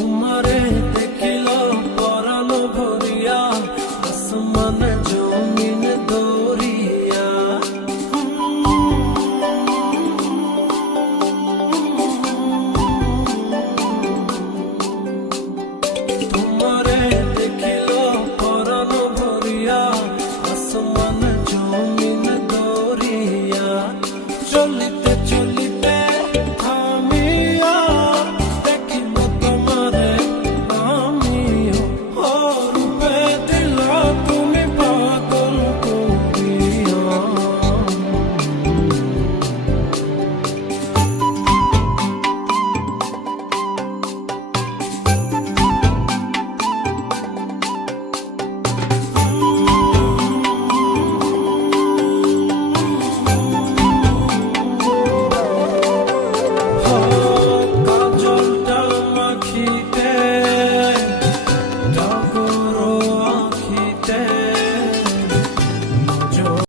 তোমারে দেখিল পরাণ ভরিয়া আসমান জমিন দৌড়িয়া। তোমারে